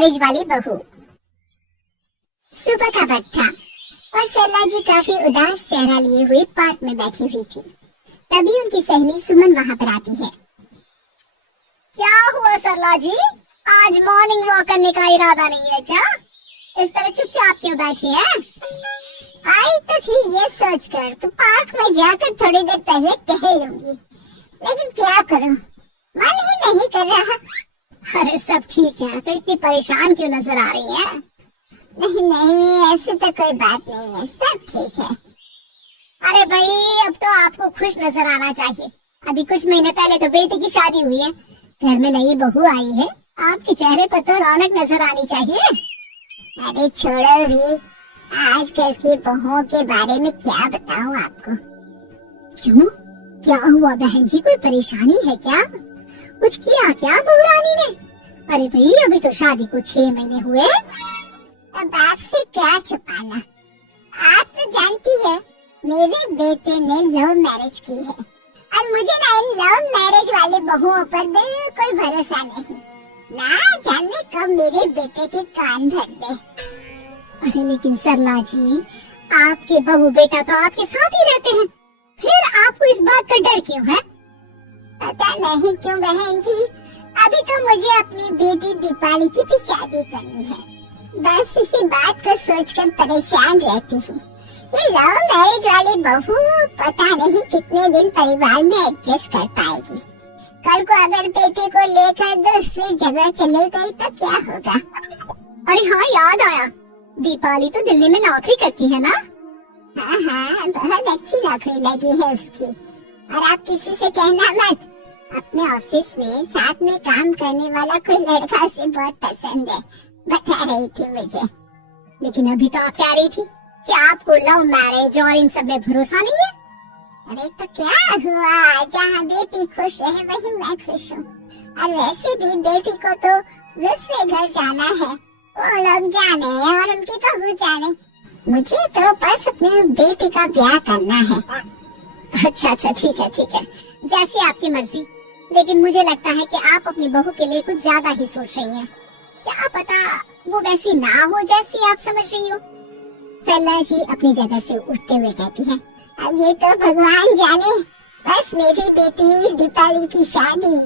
Marriage वाली बहू। सुबह का वक्त था और सरला जी काफी उदास चेहरा लिए हुए पार्क में बैठी हुई थी। तभी उनकी सहेली सुमन वहाँ पर आती है। क्या हुआ सरला जी, आज मॉर्निंग वॉक करने का इरादा नहीं है क्या? इस तरह चुपचाप क्यों बैठी है? आई तो थी ये सोचकर कि पार्क में जाकर थोड़ी देर पहले टहल लूंगी, लेकिन क्या करूं, मन ही नहीं कर रहा। अरे सब ठीक है, तो इतनी परेशान क्यों नजर आ रही है? नहीं, ऐसी तो कोई बात नहीं है, सब ठीक है। अरे भाई, अब तो आपको खुश नजर आना चाहिए। अभी कुछ महीने पहले तो बेटी की शादी हुई है, घर में नई बहू आई है, आपके चेहरे पर तो रौनक नजर आनी चाहिए। अरे छोड़ो भी, आजकल की बहुओं के बारे में क्या बताऊं आपको। क्यों, क्या हुआ बहन जी, कोई परेशानी है क्या? कुछ किया क्या बहू रानी ने? अरे भाई, अभी तो शादी को 6 महीने हुए। अब आपसे क्या छुपाना, आप तो जानती है मेरे बेटे ने लव मैरिज की है और मुझे ना इन लव मैरिज वाले बहुओं पर बिल्कुल भरोसा नहीं। ना जाने कब मेरे बेटे के कान भर दे। अरे लेकिन सरला जी, आपके बहू बेटा तो आपके साथ ही रहते हैं, फिर आपको इस बात का डर क्यों है? पता नहीं क्यों बहन जी, अभी तो मुझे अपनी बेटी दीपाली की भी शादी करनी है। बस इसी बात को सोचकर परेशान रहती हूँ। ये लव मैरिज वाली बहू पता नहीं कितने दिन परिवार में एडजस्ट कर पाएगी। कल को अगर बेटे को लेकर दूसरी जगह चले गई तो क्या होगा? अरे हाँ, याद आया, दीपाली तो दिल्ली में नौकरी करती है ना? हाँ, बहुत अच्छी नौकरी लगी है उसकी। और आप किसी से कहना मत, अपने ऑफिस में साथ में काम करने वाला कोई लड़का उसे बहुत पसंद है, बता रही थी मुझे। लेकिन अभी तो आप कह रही थी कि आपको लव मैरिज और इन सब में भरोसा नहीं है। अरे तो क्या हुआ, जहाँ बेटी खुश रहे वही मैं खुश हूँ। और वैसे भी बेटी को तो दूसरे घर जाना है, वो लोग जाने और उनकी बहू जाने, मुझे तो बस अपनी बेटी का ब्याह करना है। अच्छा, ठीक है, जैसी आपकी मर्जी। लेकिन मुझे लगता है कि आप अपनी बहू के लिए कुछ ज्यादा ही सोच रही हैं। क्या पता वो वैसी ना हो जैसी आप समझ रही हो। सरला जी अपनी जगह से उठते हुए कहती है, अब ये तो भगवान जाने, बस मेरी बेटी दीपाली की शादी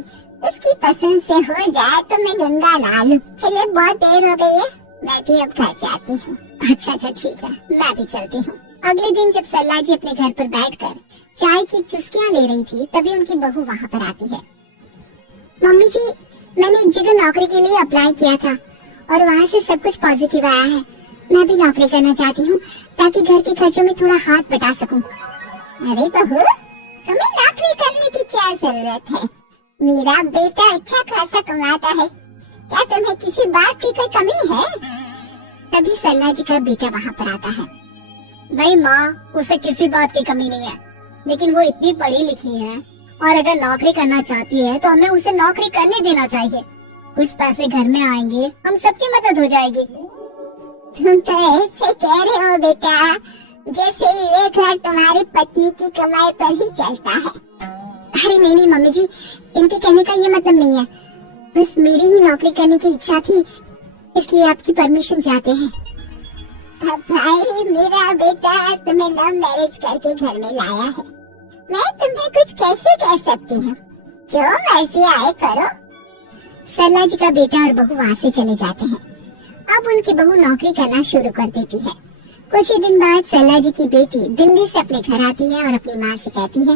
उसकी पसंद से हो जाए तो मैं गंगा नहा लूं। चलिए बहुत देर हो गई है, मैं भी अब घर जाती हूँ। अच्छा ठीक है, मैं भी चलती हूँ। अगले दिन जब सरला जी अपने घर पर बैठकर चाय की चुस्कियाँ ले रही थी, तभी उनकी बहू वहाँ पर आती है। मम्मी जी, मैंने एक जगह नौकरी के लिए अप्लाई किया था और वहाँ से सब कुछ पॉजिटिव आया है। मैं भी नौकरी करना चाहती हूँ ताकि घर के खर्चों में थोड़ा हाथ बटा सकूं। अरे बहू, तुम्हें नौकरी करने की क्या जरूरत है? मेरा बेटा अच्छा खासा कमाता है, क्या तुम्हें किसी बात की कोई कमी है? तभी सरला जी का बेटा वहाँ पर आता है। भाई माँ, उसे किसी बात की कमी नहीं है, लेकिन वो इतनी पढ़ी लिखी है और अगर नौकरी करना चाहती है तो हमें उसे नौकरी करने देना चाहिए। कुछ पैसे घर में आएंगे, हम सबकी मदद हो जाएगी। तुम तो ऐसे कह रहे हो बेटा जैसे ये घर तुम्हारी पत्नी की कमाई पर ही चलता है। अरे नहीं मम्मी जी, इनके कहने का ये मतलब नहीं है, बस मेरी ही नौकरी करने की इच्छा थी, इसलिए आपकी परमिशन चाहते हैं। अब भाई, मेरा बेटा तुम्हें लव मैरिज करके घर में लाया है, मैं तुम्हें कुछ कैसे कह सकती हूँ? जो मर्जी आए करो। सरला जी का बेटा और बहू वहाँ से चले जाते हैं। अब उनकी बहू नौकरी करना शुरू कर देती है। कुछ ही दिन बाद सरला जी की बेटी दिल्ली से अपने घर आती है और अपनी माँ से कहती है,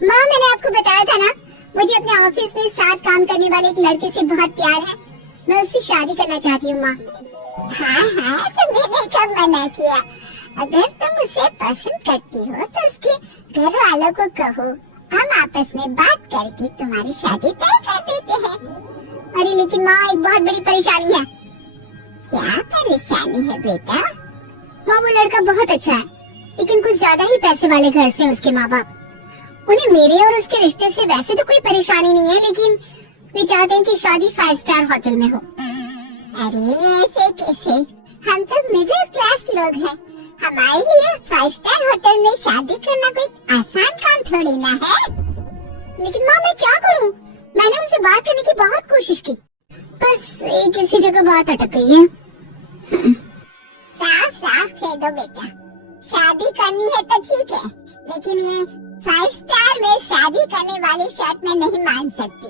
माँ, मैंने आपको बताया था ना, मुझे अपने ऑफिस में साथ काम करने वाले एक लड़के से बहुत प्यार है, मैं उससे शादी करना चाहती हूँ। माँ, हाँ, तो मैंने कब मना किया? अगर तुम उसे पसंद करती हो तो उसके घर वालों को कहो, हम आपस में बात करके तुम्हारी शादी तय कर देते हैं। अरे लेकिन माँ, एक बहुत बड़ी परेशानी है। क्या परेशानी है बेटा? माँ, वो लड़का बहुत अच्छा है, लेकिन कुछ ज्यादा ही पैसे वाले घर से उसके माँ बाप। उन्हें मेरे और उसके रिश्ते से वैसे तो कोई परेशानी नहीं है, लेकिन वे चाहते हैं कि शादी 5 स्टार होटल में हो। अरे ऐसे कैसे? हम तो मिडिल क्लास लोग हैं, हमारे लिए 5 स्टार होटल में शादी करना कोई आसान काम थोड़ी ना है। लेकिन माँ, मैं क्या करूँ? मैंने उनसे बात करने की बहुत कोशिश की, बस एक इसी जगह बात अटक गई है। साफ साफ कह दो बेटा, शादी करनी है तो ठीक है, लेकिन ये 5 स्टार में शादी करने वाली शर्त मैं नहीं मान सकती।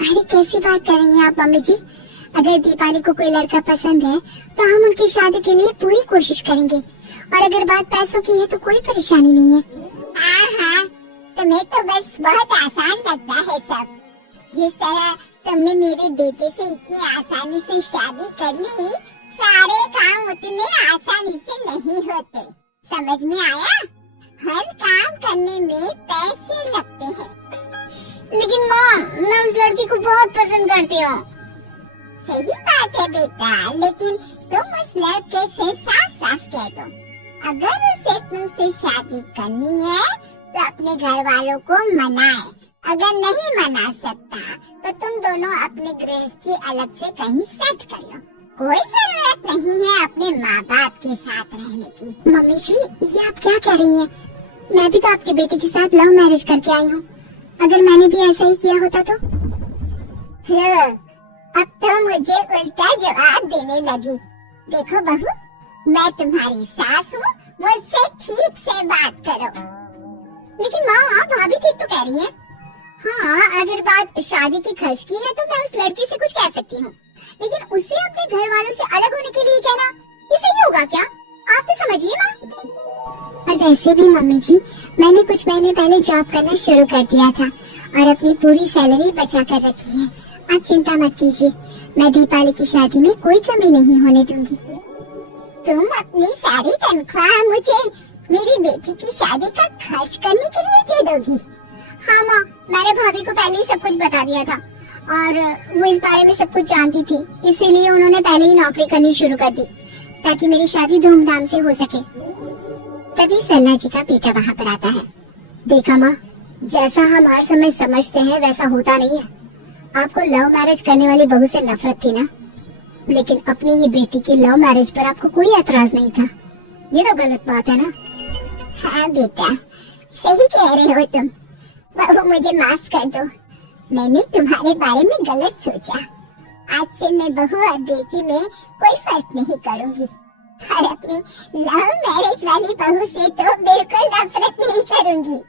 अरे कैसी बात कर रही हैं आप मम्मी जी? अगर दीपाली को कोई लड़का पसंद है तो हम उनकी शादी के लिए पूरी कोशिश करेंगे, और अगर बात पैसों की है तो कोई परेशानी नहीं है। हाँ, तुम्हें तो बस बहुत आसान लगता है सब। जिस तरह तुमने मेरे बेटे से इतनी आसानी से शादी कर ली, सारे काम उतने आसानी से नहीं होते। समझ में आया? हर काम करने में पैसे लगते हैं। लेकिन माँ, मैं उस लड़की को बहुत पसंद करती हूँ। सही बात है बेटा, लेकिन तुम उस लड़के से साफ साफ कह दो, अगर उसे तुमसे शादी करनी है तो अपने घर वालों को मनाए। अगर नहीं मना सकता तो तुम दोनों अपनी गृहस्थी अलग से कहीं सेट कर लो। कोई जरूरत नहीं है अपने माँ बाप के साथ रहने की। मम्मी जी, ये आप क्या कह रही हैं? मैं भी तो आपके बेटे के साथ लव मैरिज करके आई हूँ। अगर मैंने भी ऐसा ही किया होता तो? लो, अब तो मुझे उल्टा जवाब देने लगी। देखो बहू, मैं तुम्हारी सास हूँ, मुझसे ठीक से बात करो। लेकिन माँ, आप भाभी ठीक तो कह रही हैं। हाँ, अगर बात शादी के खर्च की है तो मैं उस लड़की से कुछ कह सकती हूँ, लेकिन उसे अपने घर वालों से अलग होने के लिए कहना, ये सही होगा क्या? आप तो समझिए माँ। और वैसे भी मम्मी जी, मैंने कुछ महीने पहले जॉब करना शुरू कर दिया था और अपनी पूरी सैलरी बचा कर रखी है। आप चिंता मत कीजिए, मैं दीपाली की शादी में कोई कमी नहीं होने दूंगी। तुम अपनी सारी तनख्वाह मुझे मेरी बेटी की शादी का खर्च करने के लिए दे दोगी? हाँ माँ, मैंने भाभी को पहले ही सब कुछ बता दिया था और वो इस बारे में सब कुछ जानती थी, इसीलिए उन्होंने पहले ही नौकरी करनी शुरू कर दी ताकि मेरी शादी धूमधाम से हो सके। तभी सल्ला जी का बेटा वहाँ पर आता है। देखा माँ, जैसा हम हर समय समझते हैं वैसा होता नहीं है। आपको लव मैरिज करने वाली बहू से नफरत थी ना, लेकिन अपनी ही बेटी की लव मैरिज पर आपको कोई एतराज नहीं था। ये तो गलत बात है ना? हाँ बेटा, सही कह रहे हो तुम। बहू, मुझे माफ कर दो, मैंने तुम्हारे बारे में गलत सोचा। आज से मैं बहू और बेटी में कोई फर्क नहीं करूंगी, और अपनी लव मैरिज वाली बहू से तो बिल्कुल नफरत नहीं करूंगी।